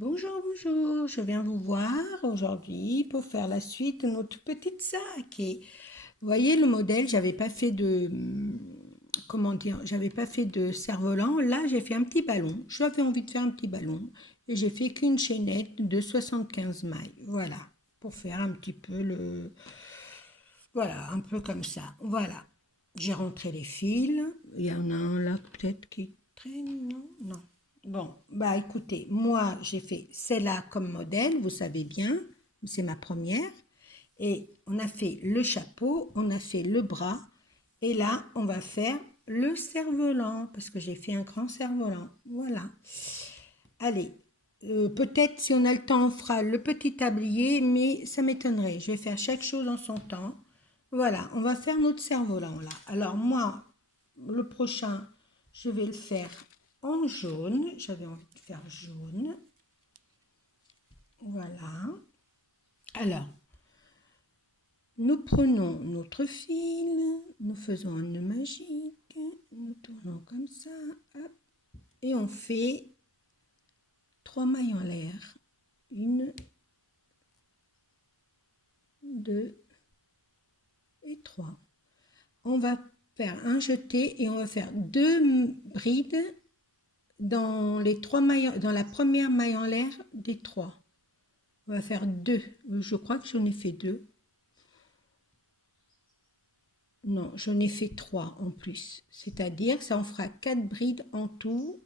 Bonjour, bonjour, je viens vous voir aujourd'hui pour faire la suite de notre petite sac. Et vous voyez le modèle, j'avais pas fait de, comment dire, j'avais pas fait de cerf-volant. Là, j'ai fait un petit ballon. J'avais envie de faire un petit ballon et j'ai fait qu'une chaînette de 75 mailles. Voilà, pour faire un petit peu voilà, un peu comme ça. Voilà, j'ai rentré les fils. Il y en a un là peut-être qui traîne, non? Non. Bon, bah écoutez, moi j'ai fait celle-là comme modèle, vous savez bien, c'est ma première. Et on a fait le chapeau, on a fait le bras, et là on va faire le cerf-volant, parce que j'ai fait un grand cerf-volant. Voilà. Allez, peut-être si on a le temps, on fera le petit tablier, mais ça m'étonnerait. Je vais faire chaque chose en son temps. Voilà, on va faire notre cerf-volant là. Alors moi, le prochain, je vais le faire en jaune. J'avais envie de faire jaune. Voilà. Alors, nous prenons notre fil, nous faisons un nœud magique, nous tournons comme ça, hop, et on fait 3 mailles en l'air. 1, 2 et 3. On va faire un jeté et on va faire 2 brides dans les 3 mailles, dans la première maille en l'air des 3. On va faire 2. Je crois que j'en ai fait 2. Non, j'en ai fait 3 en plus. C'est-à-dire que ça en fera 4 brides en tout.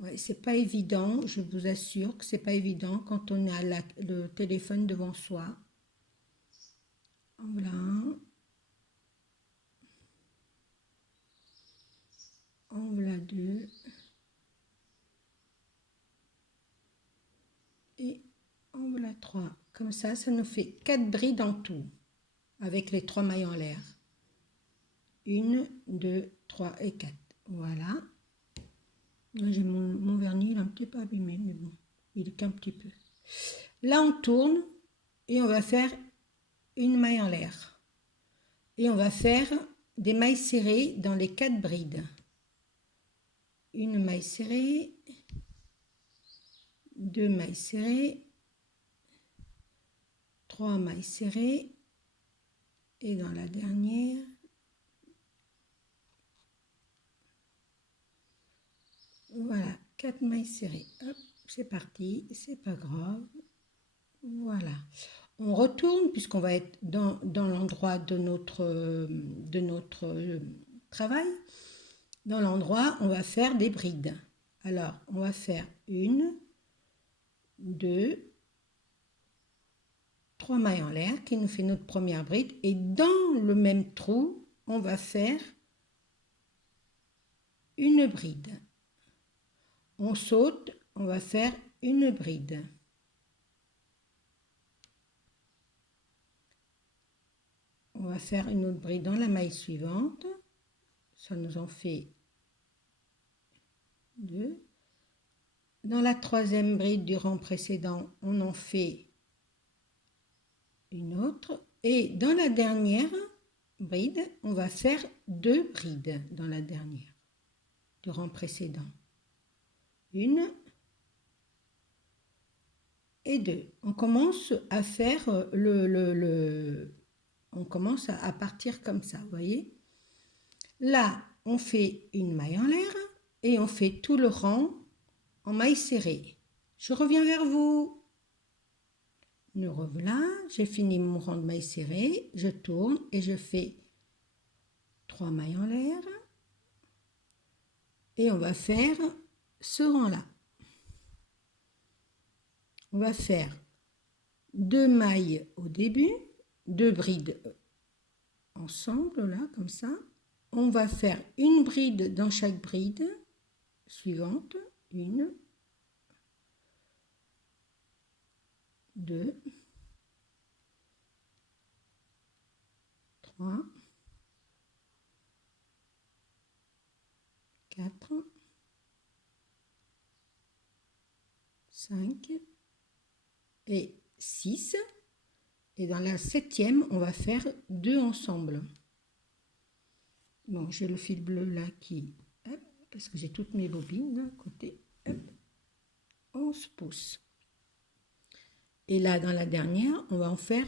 Ouais, c'est pas évident, je vous assure que c'est pas évident quand on a le téléphone devant soi. Voilà. En voilà 2. Et en voilà 3. Comme ça nous fait 4 brides en tout, avec les 3 mailles en l'air. 1, 2, 3 et 4. Voilà. Là, j'ai mon vernis, il est un petit peu abîmé, mais bon, il est qu'un petit peu. Là, on tourne et on va faire une maille en l'air. Et on va faire des mailles serrées dans les 4 brides. Une maille serrée, 2 mailles serrées, 3 mailles serrées, et dans la dernière, voilà, 4 mailles serrées. Hop, c'est parti, c'est pas grave. Voilà. On retourne puisqu'on va être dans l'endroit de notre travail. Dans l'endroit, on va faire des brides. Alors, on va faire 1, 2, 3 mailles en l'air qui nous fait notre première bride. Et dans le même trou, on va faire une bride. On saute, on va faire une bride. On va faire une autre bride dans la maille suivante. Ça nous en fait 2. Dans la troisième bride du rang précédent, on en fait une autre. Et dans la dernière bride, on va faire 2 brides dans la dernière du rang précédent. 1 et 2. On commence à faire on commence à partir comme ça, vous voyez. Là, on fait une maille en l'air et on fait tout le rang en maille serrée. Je reviens vers vous. Nous revoilà, j'ai fini mon rang de maille serrée, je tourne et je fais 3 mailles en l'air et on va faire ce rang-là. On va faire 2 mailles au début, 2 brides ensemble, là, comme ça. On va faire une bride dans chaque bride suivante. 1, 2, 3, 4, 5 et 6. Et dans la 7e, on va faire 2 ensemble. Bon, j'ai le fil bleu là qui... Hop, parce que j'ai toutes mes bobines à côté. Hop. 11 pouces. Et là, dans la dernière, on va en faire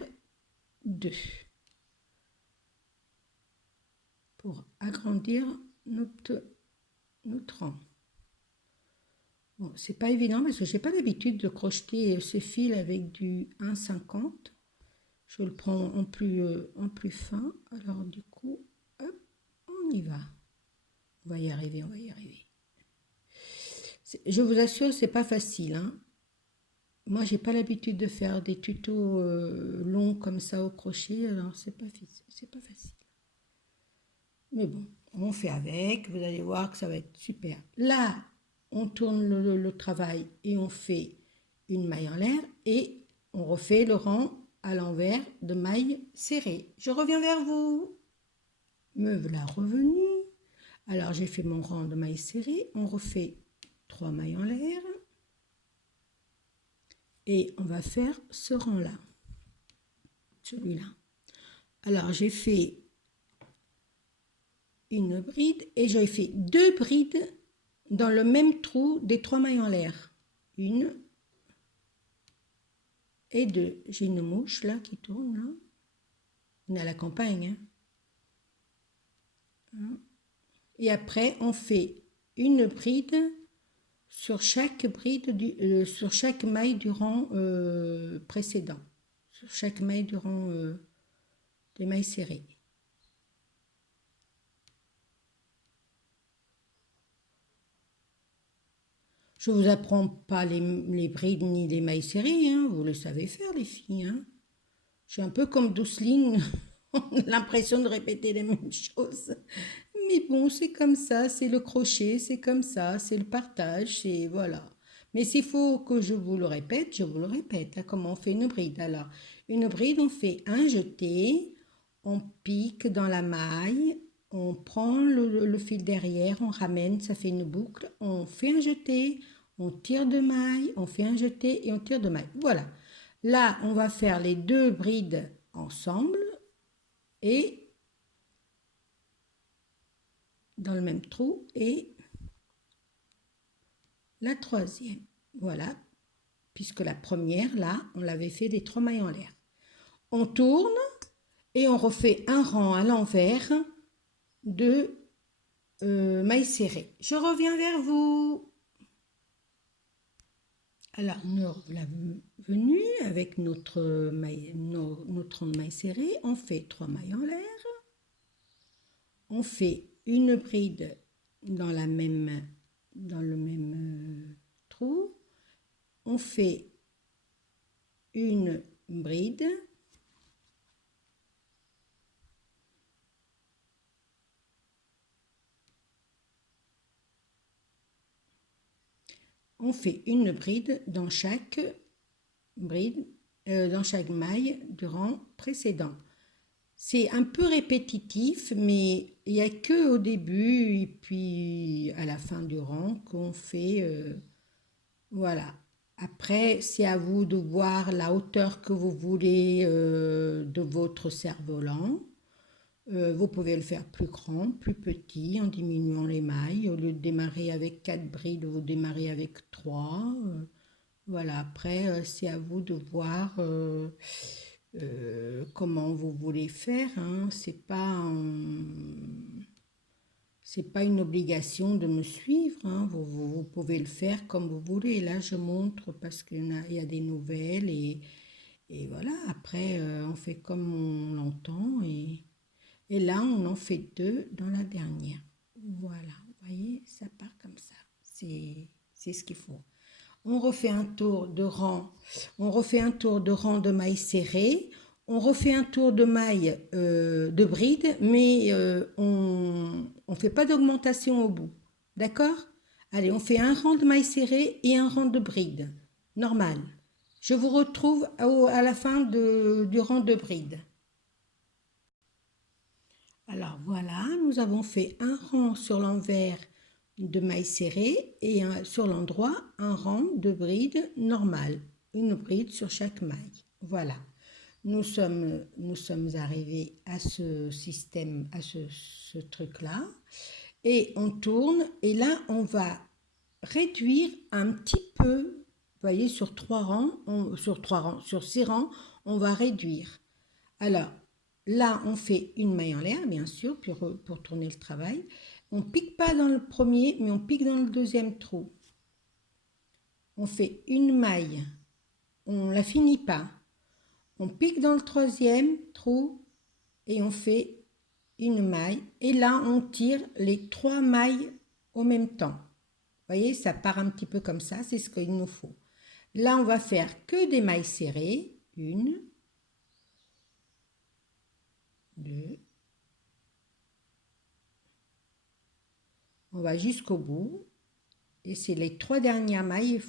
2 pour agrandir notre rang. Bon, c'est pas évident parce que j'ai pas l'habitude de crocheter ce fil avec du 1,50. Je le prends en plus fin. Alors du coup, hop, on y va. On va y arriver, on va y arriver. Je vous assure, c'est pas facile, hein. Moi, j'ai pas l'habitude de faire des tutos longs comme ça au crochet, alors c'est pas facile. Mais bon, on fait avec, vous allez voir que ça va être super. Là, on tourne le travail et on fait une maille en l'air et on refait le rang à l'envers de mailles serrées. Je reviens vers vous. Me voilà revenu. Alors, j'ai fait mon rang de mailles serrées. On refait 3 mailles en l'air. Et on va faire ce rang-là. Celui-là. Alors, j'ai fait une bride et j'ai fait 2 brides dans le même trou des 3 mailles en l'air. 1 et 2. J'ai une mouche là qui tourne là. On est à la campagne. Hein. Et après, on fait une bride sur chaque sur chaque maille du rang précédent. Sur chaque maille du rang des mailles serrées. Je ne vous apprends pas les brides ni les mailles serrées, hein. Vous le savez faire les filles. Hein. Je suis un peu comme Douceline, on a l'impression de répéter les mêmes choses. Mais bon, c'est comme ça, c'est le crochet, c'est comme ça, c'est le partage, c'est voilà. Mais s'il faut que je vous le répète, je vous le répète. Hein, comment on fait une bride? Alors, une bride, on fait un jeté, on pique dans la maille, on prend le fil derrière, on ramène, ça fait une boucle, on fait un jeté, on tire de maille, on fait un jeté et on tire de maille. Voilà. Là, on va faire les 2 brides ensemble et dans le même trou et la 3e. Voilà, puisque la première, là, on l'avait fait des 3 mailles en l'air. On tourne et on refait un rang à l'envers de mailles serrées. Je reviens vers vous. Alors, nous voilà venu avec notre rang de mailles serrées. On fait 3 mailles en l'air. On fait une bride dans le même trou. On fait une bride. On fait une bride dans chaque maille du rang précédent. C'est un peu répétitif, mais il n'y a que au début et puis à la fin du rang qu'on fait, voilà. Après, c'est à vous de voir la hauteur que vous voulez de votre cerf-volant. Vous pouvez le faire plus grand, plus petit, en diminuant les mailles. Au lieu de démarrer avec 4 brides, vous démarrez avec 3. Voilà, après, c'est à vous de voir comment vous voulez faire. Hein. C'est pas une obligation de me suivre. Hein. Vous pouvez le faire comme vous voulez. Là, je montre parce qu'il y a des nouvelles et voilà. Après, on fait comme on l'entend et là, on en fait 2 dans la dernière. Voilà, vous voyez, ça part comme ça. C'est ce qu'il faut. On refait un tour de rang. On refait un tour de rang de mailles serrées. On refait un tour de mailles de bride, mais on ne fait pas d'augmentation au bout. D'accord? Allez, on fait un rang de mailles serrées et un rang de bride. Normal. Je vous retrouve à la fin du rang de bride. Alors voilà, nous avons fait un rang sur l'envers de mailles serrées et sur l'endroit un rang de bride normale, une bride sur chaque maille. Voilà, nous sommes arrivés à ce système, à ce truc-là et on tourne et là on va réduire un petit peu voyez, sur 6 rangs, on va réduire. Alors, là, on fait une maille en l'air, bien sûr, pour tourner le travail. On pique pas dans le premier, mais on pique dans le deuxième trou. On fait une maille, on la finit pas. On pique dans le troisième trou et on fait une maille. Et là, on tire les 3 mailles au même temps. Vous voyez, ça part un petit peu comme ça, c'est ce qu'il nous faut. Là, on va faire que des mailles serrées. 1, 2. On va jusqu'au bout. Et c'est les 3 dernières mailles,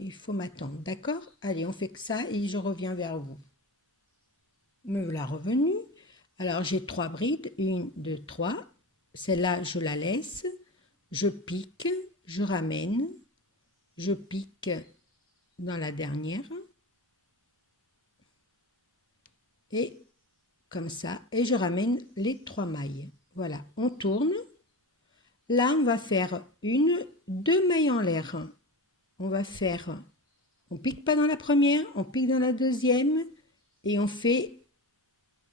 il faut m'attendre. D'accord? Allez, on fait que ça et je reviens vers vous. Me voilà revenue. Alors, j'ai 3 brides. 1, 2, 3. Celle-là, je la laisse. Je pique, je ramène. Je pique dans la dernière. Et comme ça. Et je ramène les 3 mailles. Voilà, on tourne. Là, on va faire 2 mailles en l'air. On pique pas dans la première, on pique dans la deuxième et on fait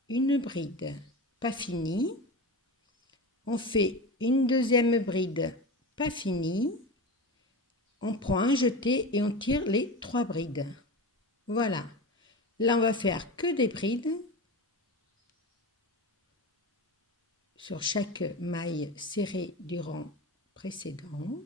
une bride pas finie. On fait une deuxième bride pas finie. On prend un jeté et on tire les 3 brides. Voilà. Là, on va faire que des brides sur chaque maille serrée du rang précédent.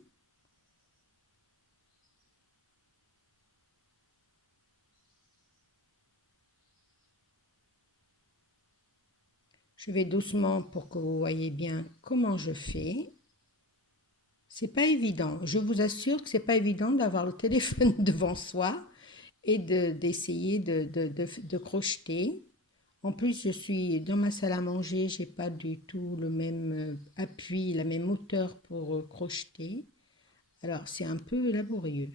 Je vais doucement pour que vous voyez bien comment je fais. C'est pas évident. Je vous assure que c'est pas évident d'avoir le téléphone devant soi et d'essayer de crocheter. En plus, je suis dans ma salle à manger, j'ai pas du tout le même appui, la même hauteur pour crocheter. Alors, c'est un peu laborieux.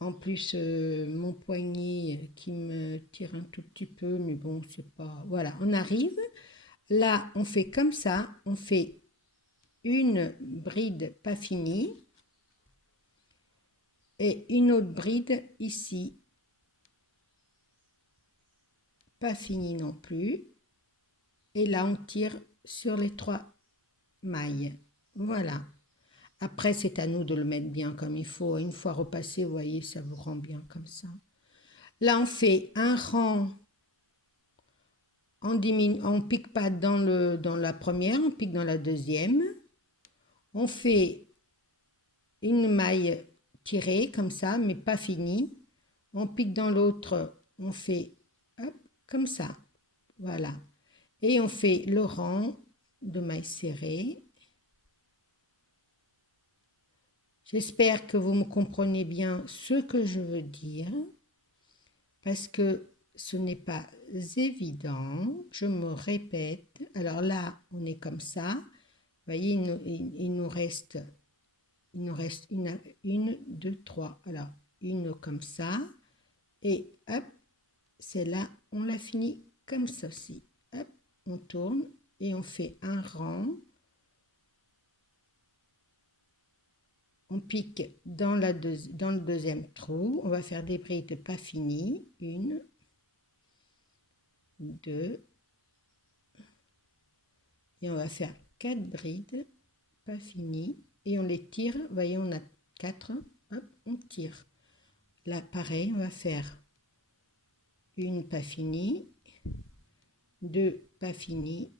En plus, mon poignet qui me tire un tout petit peu, mais bon, c'est pas... Voilà, on arrive. Là, on fait comme ça, on fait une bride pas finie et une autre bride ici, pas finie non plus. Et là, on tire sur les 3 mailles. Voilà. Après, c'est à nous de le mettre bien comme il faut. Une fois repassé, vous voyez, ça vous rend bien comme ça. Là, on fait un rang. On pique pas dans la première, on pique dans la deuxième. On fait une maille tirée comme ça, mais pas finie. On pique dans l'autre, on fait hop, comme ça. Voilà. Et on fait le rang de mailles serrées. J'espère que vous me comprenez bien ce que je veux dire, parce que ce n'est pas évident. Je me répète. Alors là, on est comme ça. Vous voyez, il nous reste une, deux, trois. Alors, une comme ça. Et hop, celle-là, on la finit comme ceci. Hop, on tourne et on fait un rang. On pique dans le deuxième trou. On va faire des brides pas finies. 1, 2. Et on va faire 4 brides pas finies. Et on les tire. Vous voyez, on a 4. Hop, on tire. Là, pareil, on va faire une pas finie. 2 pas finies.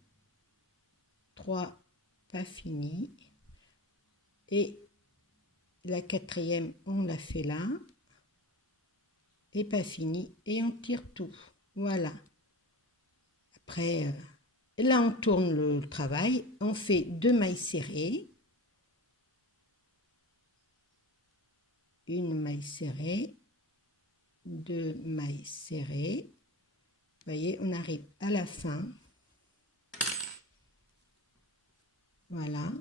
3 pas finies. Et la 4e, on la fait là. Et pas fini. Et on tire tout. Voilà. Après, là, on tourne le travail. On fait 2 mailles serrées. Une maille serrée. 2 mailles serrées. Vous voyez, on arrive à la fin. Voilà.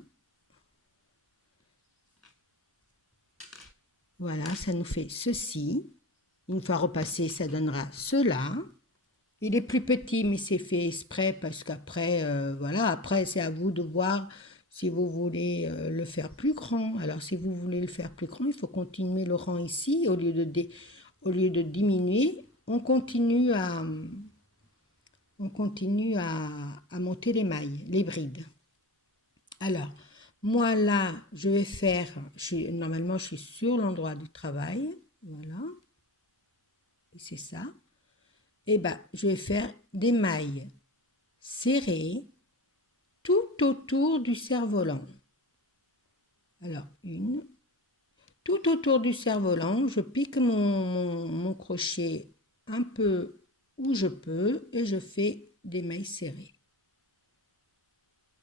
Voilà, ça nous fait ceci. Une fois repassé, ça donnera cela. Il est plus petit, mais c'est fait exprès parce qu'après, voilà, après c'est à vous de voir si vous voulez le faire plus grand. Alors, si vous voulez le faire plus grand, il faut continuer le rang ici. Au lieu de diminuer, on continue à monter les mailles, les brides. Alors, moi là, je vais faire, normalement je suis sur l'endroit du travail, voilà, et c'est ça. Et ben, je vais faire des mailles serrées tout autour du cerf-volant. Alors, tout autour du cerf-volant, je pique mon crochet un peu où je peux et je fais des mailles serrées.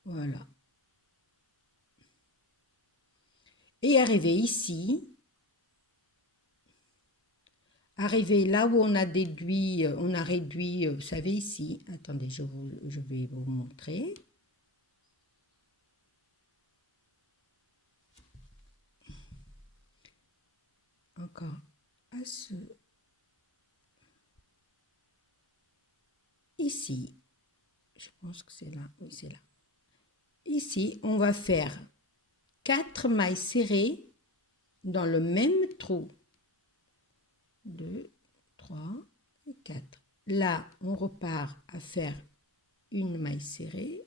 Voilà. Et arrivé ici, arrivé là où on a réduit, vous savez ici, attendez, je vais vous montrer. Encore à ce... Ici, je pense que c'est là, oui c'est là. Ici, on va faire 4 mailles serrées dans le même trou. 2, 3 et 4. Là, on repart à faire une maille serrée.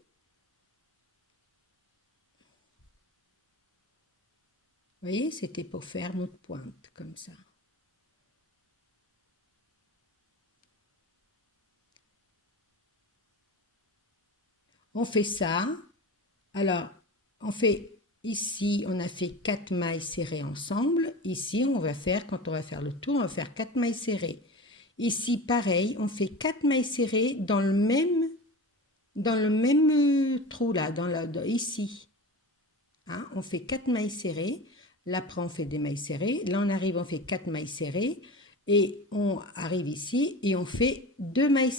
Vous voyez, c'était pour faire notre pointe, comme ça. On fait ça. Alors, on fait ici, on a fait 4 mailles serrées ensemble. Ici, on va faire, quand on va faire le tour, on va faire 4 mailles serrées. Ici, pareil, on fait 4 mailles serrées dans le même trou là, ici. Hein, on fait 4 mailles serrées. Là, après, on fait des mailles serrées. Là, on arrive, on fait 4 mailles serrées. Et on arrive ici et on fait 2 mailles serrées.